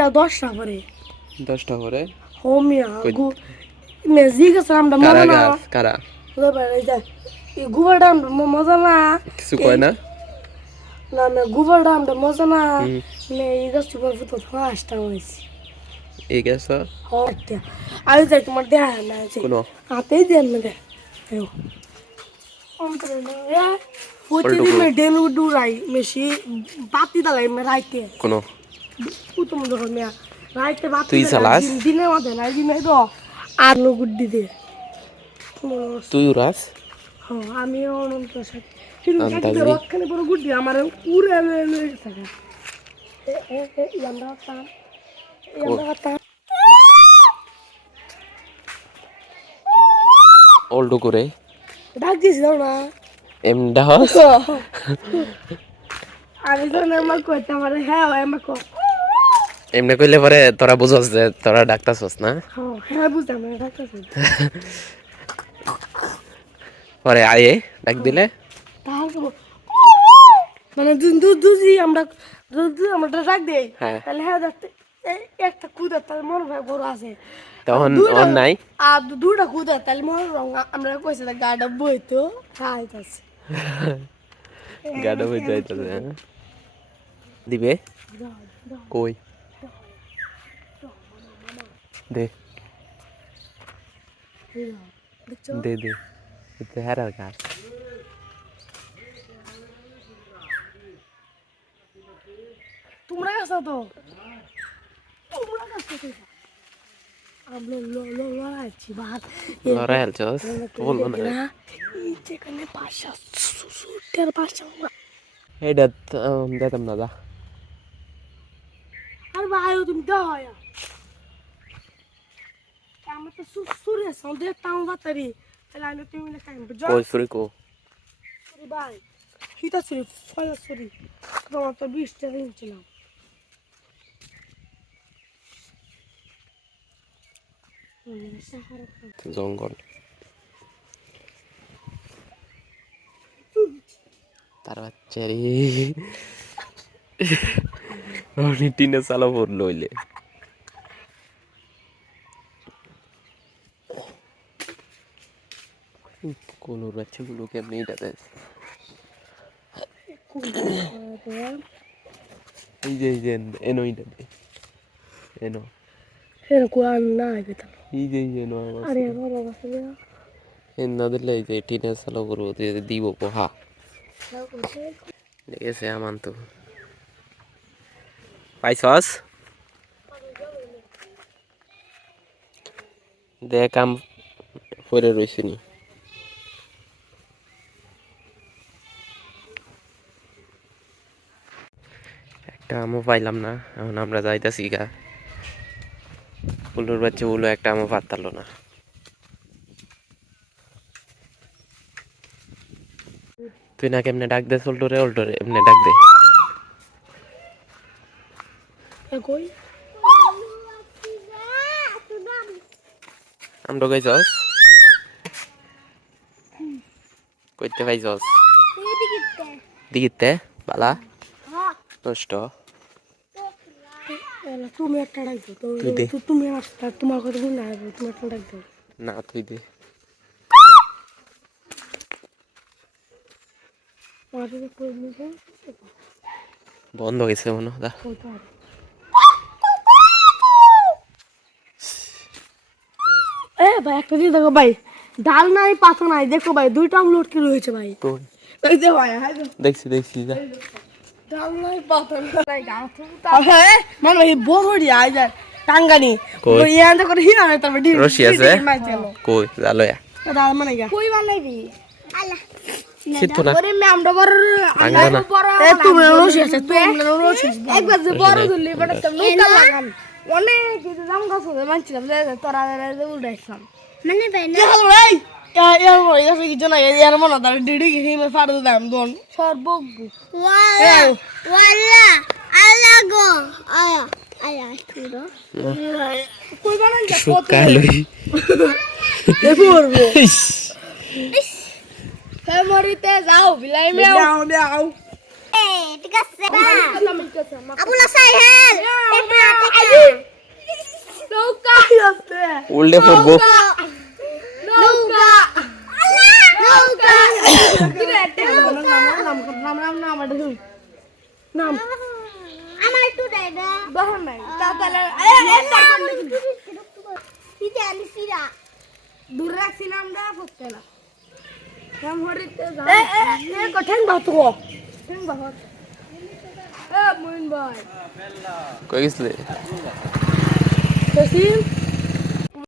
রাত্রিরা 10টা করে 10টা করে হোমিয়া মেজি গেছে আমরা মজা না কারা গুবারটা আমরা মজা না কিছু কয় না না না গুবারটা আমরা মজা না মে এই গাছ চুপার ফুটো 5টা হয়েছে এই গেছ হটটা আমি যাই তোমার দেখা না আছে কোন হাতেই দেন না দেখ প্রতিদিন ডেনু ডুরাই মেশি বাতি দালাই মে রাইতে কোন পুতুম যখন মিয়া রাইতে বাতি তুই চালাস দিনে মধ্যে নাই দিনে তো আর লোক গুড্ডি দে তুই উড়াস হ্যাঁ আমি অনন্ত সাথে কিন্তু সাথে রক্ষণে পুরো গুড্ডি আমার উড়ে লয়ে থাকে ইয়ান্ডা ওল্ড করে ডাক দিস দাও না এমডা হস আমি তো নরমাল কইতে আমারে হ্যাঁ আমি কো এমনে কইলে পরে তোরা বুঝছস যে তোরা ডাকতাছস না হ্যাঁ হ্যাঁ বুঝতাম না ডাকতাছ পরে আয়ে ডাক দিলে তাহলে মানে দুজি আমরা ডাক দেই তাহলে হ্যাঁ দেখতে একটা কুদা তাহলে মন ভাই বড় আছে তখন অন নাই আর দুটা কুদা তাহলে মন আমরা কইছে গাড়ি বইতো খাইতাছে গাড়ি বইতো আইতাছে দিবে কই দে দে দে এটা হারার গাছ তোমরা গেছো তো তোমরা গেছো তো আমরা লড়াইছি বাদ লড়াইলছস বলবো না যেখানে পাশা সুটের পাশা এটা দিতাম না দা আর ভাই তুমি দাও আমি তো সুরে সন্ধ্যে তাও বাতারি তাহলে আমি তুমি না কাম কই সুরি কো সুরি ভাই হিতা সুরি ফলা সুরি তোমার তো 20 টাকা নিয়েছিলাম জঙ্গল তার বাচ্চা রে অনেক টিনে চালা পড়লো হইলে কোনোর বাচ্চাগুলো কেমনি এটাতে এই যে এনো এটাতে এনো কোরআন না গেতাম এই যে এনো আরে বাবা বাবা এন না দিলে এই যে টিনে চালা করবো দিব পোহা লেগেছে আমান তো পাইছস দেখ কাম পরে রয়েছে নি একটা আমও পাইলাম না এখন আমরা যাইতাছি গা বুলুর বাচ্চা বলো একটা আমও পারতালো না তুই না কেমনে ডাক দে উল্টোরে এমনি ডাক দে কই আমরা কইছস কইতে পাইছস দিগিতে বালা নষ্ট তুমি একটা ডাক দাও তুমি একটা তোমার কথা বল না তুমি একটা ডাক দাও না তুই দে বন্ধ হয়েছে মনে হয় ভাই একটা দিয়ে দেখো ভাই ডাল নাই পাতা নাই দেখো ভাই দুইটা আমলোট কি রয়েছে ভাই দেখছি যা ডাল নাই পাতা নাই মানে ভাই বড়ি আই যায় টাঙ্গানি কই ইয়ান তো করে হিনা না তবে রশি আছে কই জালয়া ডাল মানে কই বানাইবি আল্লাহ সিদ্ধ না ওরে মে আমরা বড় আমরা বড় এ তুমি রশি আছে তুমি রশি একবার যে বড় ধরলি বড় তো নৌকা লাগান অনেক কিছু জাম গাছ আছে মানছিলাম যে তোরা উড়াইছাম মানে ভাই না ভাই এর কিছু না এর মনে তার ডিডি কি মে ফাড় দাম দন সর্বগু ওয়াল্লা আল্লাহ গো আয়া আয়া তুইরা কই বানান যা কত কালই এ করবে ফেমরিতে যাও বিলাই মে যাও ঠিক আছে আবুলা সাইহেল উল্টে পড়বো নৌকা নৌকা কিরে নাম নাম আমার একটু দে দে বহন নাই তাহলে সিটা আলি সিরা দূর রাখছি নাম দা ফকলা নাম হরিতে যা এ কঠিন বাত গো কঠিন বাত এ মুইন ভাই কই গেছলে কসিম